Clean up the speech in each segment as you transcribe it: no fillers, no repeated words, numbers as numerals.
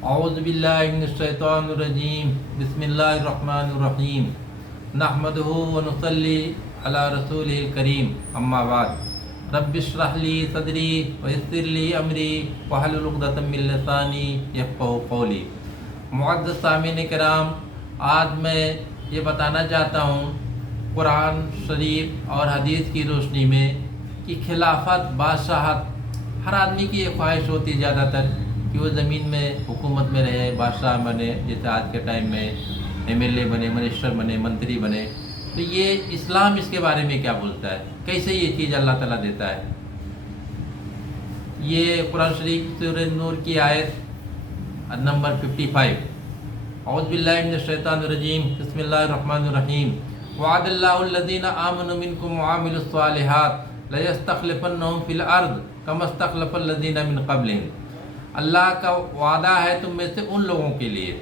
اعوذ باللہ من الشیطان الرجیم بسم اللہ الرحمن الرحیم نحمدہ ونصلی علی رسولہ الکریم اما بعد رب اشرح لی صدری ویسر لی امری واحلل عقدۃ من لسانی یفقہوا قولی۔ معزز سامعین کرام، آج میں یہ بتانا چاہتا ہوں قرآن شریف اور حدیث کی روشنی میں کہ خلافت، بادشاہت ہر آدمی کی یہ خواہش ہوتی ہے زیادہ تر کہ وہ زمین میں حکومت میں رہے، بادشاہ بنے، جیسے آج کے ٹائم میں ایم ایل اے بنے، منسٹر بنے، منتری بنے۔ تو یہ اسلام اس کے بارے میں کیا بولتا ہے، کیسے یہ چیز اللہ تعالیٰ دیتا ہے؟ یہ قرآن شریف سورہ نور کی آیت نمبر 55۔ اعوذ باللہ من الشیطان الرجیم بسم اللہ الرحمن الرحیم وعد اللہ الذین آمنوا منکم وعملوا الصالحات لیستخلفنہم فی الارض کما استخلف الذین من قبلہم۔ اللہ کا وعدہ ہے تم میں سے ان لوگوں کے لیے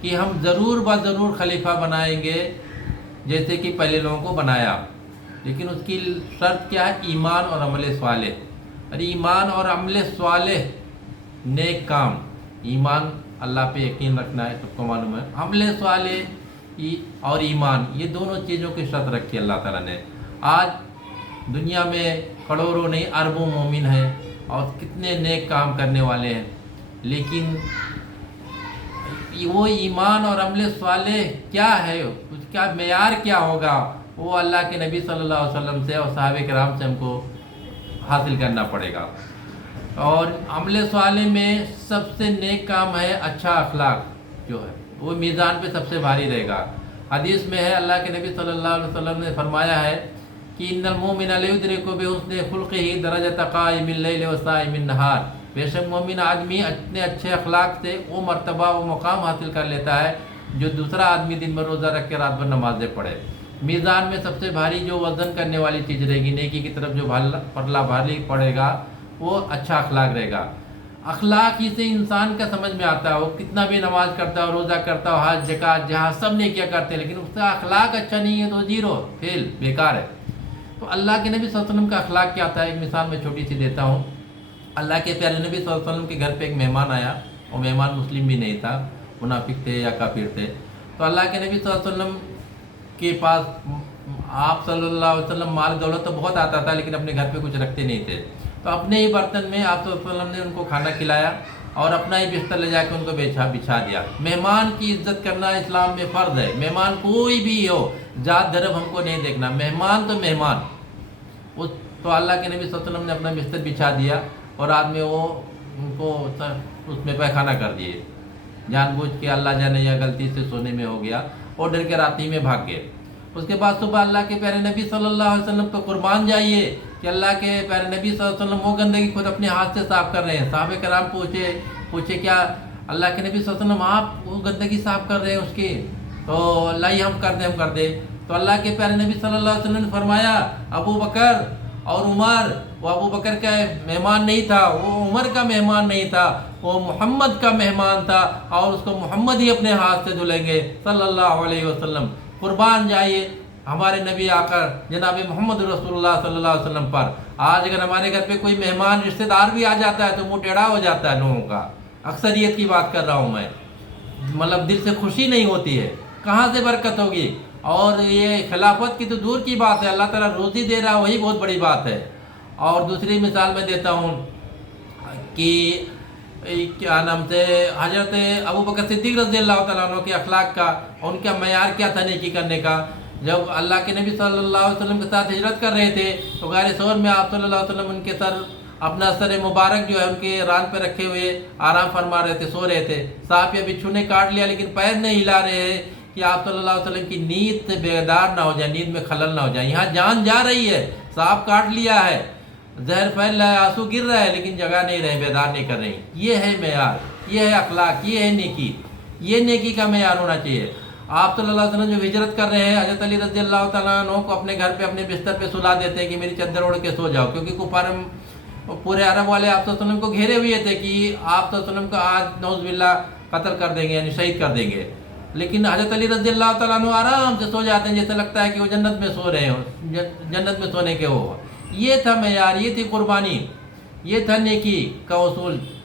کہ ہم ضرور بضرور خلیفہ بنائیں گے جیسے کہ پہلے لوگوں کو بنایا، لیکن اس کی شرط کیا ہے؟ ایمان اور عمل صالح۔ اور ایمان اور عمل صالح، نیک کام، ایمان اللہ پہ یقین رکھنا ہے، سب کو معلوم ہے۔ عمل صالح اور ایمان، یہ دونوں چیزوں کی شرط رکھی اللہ تعالیٰ نے۔ آج دنیا میں کروڑوں نہیں اربوں مومن ہیں اور کتنے نیک کام کرنے والے ہیں، لیکن وہ ایمان اور عمل صالح کیا ہے، اس کا معیار کیا ہوگا، وہ اللہ کے نبی صلی اللہ علیہ وسلم سے اور صحابہ کرام سے ہم کو حاصل کرنا پڑے گا۔ اور عمل صالح میں سب سے نیک کام ہے اچھا اخلاق، جو ہے وہ میزان پہ سب سے بھاری رہے گا۔ حدیث میں ہے، اللہ کے نبی صلی اللہ علیہ وسلم نے فرمایا ہے کہ ان المؤمن لیدرک بحسن خلقہ درجۃ قائم اللیل وصائم النہار۔ بے شک مومن آدمی اپنے اچھے اخلاق سے وہ مرتبہ، وہ مقام حاصل کر لیتا ہے جو دوسرا آدمی دن بھر روزہ رکھ کے رات بھر نمازیں پڑھے۔ میزان میں سب سے بھاری جو وزن کرنے والی چیز رہے گی، نیکی کی طرف جو پلہ بھاری پڑے گا، وہ اچھا اخلاق رہے گا۔ اخلاق ہی سے انسان کا سمجھ میں آتا ہے، وہ کتنا بھی نماز کرتا ہو، روزہ کرتا ہو، حج، زکوٰۃ، جہاد سب نیکیاں کرتے ہیں، لیکن اس کا اخلاق اچھا نہیں ہے تو زیرو، فیل، بیکار ہے۔ تو اللہ کے نبی صلی اللہ علیہ وسلم کا اخلاق کیا تھا، ایک مثال میں چھوٹی سی دیتا ہوں۔ اللہ کے پیارے نبی صلی اللہ علیہ وسلم کے گھر پہ ایک مہمان آیا، وہ مہمان مسلم بھی نہیں تھا، منافق تھے یا کافر تھے۔ تو اللہ کے نبی صلی اللہ علیہ وسلم کے پاس آپ صلی اللہ علیہ وسلم مال دولت تو بہت آتا تھا، لیکن اپنے گھر پہ کچھ رکھتے نہیں تھے۔ تو اپنے ہی برتن میں آپ صلی اللہ علیہ وسلم نے ان کو کھانا کھلایا اور اپنا ہی بستر لے جا کے ان کو بچھا دیا۔ مہمان کی عزت کرنا اسلام میں فرض ہے، مہمان کوئی بھی ہو، ذات دھرم ہم کو نہیں دیکھنا، مہمان تو مہمان۔ تو اللہ کے نبی صلی اللہ علیہ وسلم نے اپنا بستر بچھا دیا اور رات میں وہ ان کو اس میں پیخانہ کر دیے، جان بوجھ کے، اللہ جانے یا غلطی سے سونے میں ہو گیا اور ڈر کے رات ہی میں بھاگ گئے۔ اس کے بعد صبح اللہ کے پیارے نبی صلی اللہ علیہ وسلم تو قربان جائیے کہ اللہ کے پیارے نبی صلی اللہ علیہ وسلم وہ گندگی خود اپنے ہاتھ سے صاف کر رہے ہیں۔ صحابہ کرام پوچھے کیا اللہ کے نبی صلی اللہ علیہ وسلم آپ وہ گندگی صاف کر رہے ہیں اس کی؟ تو اللہ ہی ہم کر دیں۔ تو اللہ کے پیارے نبی صلی اللہ علیہ وسلم نے فرمایا، ابو بکر اور عمر، وہ ابو بکر کا مہمان نہیں تھا، وہ عمر کا مہمان نہیں تھا، وہ محمد کا مہمان تھا، اور اس کو محمد ہی اپنے ہاتھ سے دھلیں گے صلی اللہ علیہ وسلم۔ قربان جائیے ہمارے نبی آقا جناب محمد رسول اللہ صلی اللہ علیہ وسلم پر۔ آج اگر ہمارے گھر پہ کوئی مہمان رشتہ دار بھی آ جاتا ہے تو منہ ٹیڑھا ہو جاتا ہے لوگوں کا، اکثریت کی بات کر رہا ہوں میں، مطلب دل سے خوشی نہیں ہوتی ہے، کہاں سے برکت ہوگی؟ اور یہ خلافت کی تو دور کی بات ہے، اللہ تعالیٰ روزی دے رہا ہے، وہی بہت بڑی بات ہے۔ اور دوسری مثال میں دیتا ہوں کہ کیا نام سے حضرت ابو بکر صدیق رضی اللہ تعالیٰ عنہ کے اخلاق کا، ان کا معیار کیا تھا نیکی کرنے کا۔ جب اللہ کے نبی صلی اللہ علیہ وسلم کے ساتھ ہجرت کر رہے تھے تو غار ثور میں آپ صلی اللہ علیہ وسلم ان کے سر، اپنا سر مبارک جو ہے ان کے ران پہ رکھے ہوئے آرام فرما رہے تھے، سو رہے تھے۔ سانپ یا بچھو نے کاٹ لیا لیکن پیر نہیں ہلا رہے ہیں کہ آپ صلی اللہ علیہ وسلم کی نیند سے بیدار نہ ہو جائے، نیند میں خلل نہ ہو جائے۔ یہاں جان جا رہی ہے، سانپ کاٹ لیا ہے، زہر پھیل رہا ہے، آنسو گر رہا ہے، لیکن جگہ نہیں رہے، بیدار نہیں کر رہی۔ یہ ہے معیار، یہ ہے اخلاق، یہ ہے نیکی، یہ نیکی کا معیار ہونا چاہیے۔ آپ صلی اللہ علیہ وسلم جو ہجرت کر رہے ہیں، حضرت علی رضی اللہ تعالیٰ عنہ کو اپنے گھر پہ اپنے بستر پہ سلا دیتے ہیں کہ میری چادر اوڑھ کے سو جاؤ، کیونکہ کفار پورے عرب والے آپ صلی اللہ علیہ وسلم کو گھیرے ہوئے تھے کہ آپ صلی اللہ علیہ وسلم کو آج نعوذ باللہ قتل کر دیں گے، یعنی شہید کر دیں گے۔ لیکن حضرت علی رضی اللہ تعالیٰ عنہ آرام سے سو جاتے ہیں، جیسے لگتا ہے کہ وہ جنت میں سو رہے ہوں، جنت میں سونے کے ہو۔ یہ تھا معیار، یہ تھی قربانی، یہ تھا نیکی کا اصول۔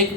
1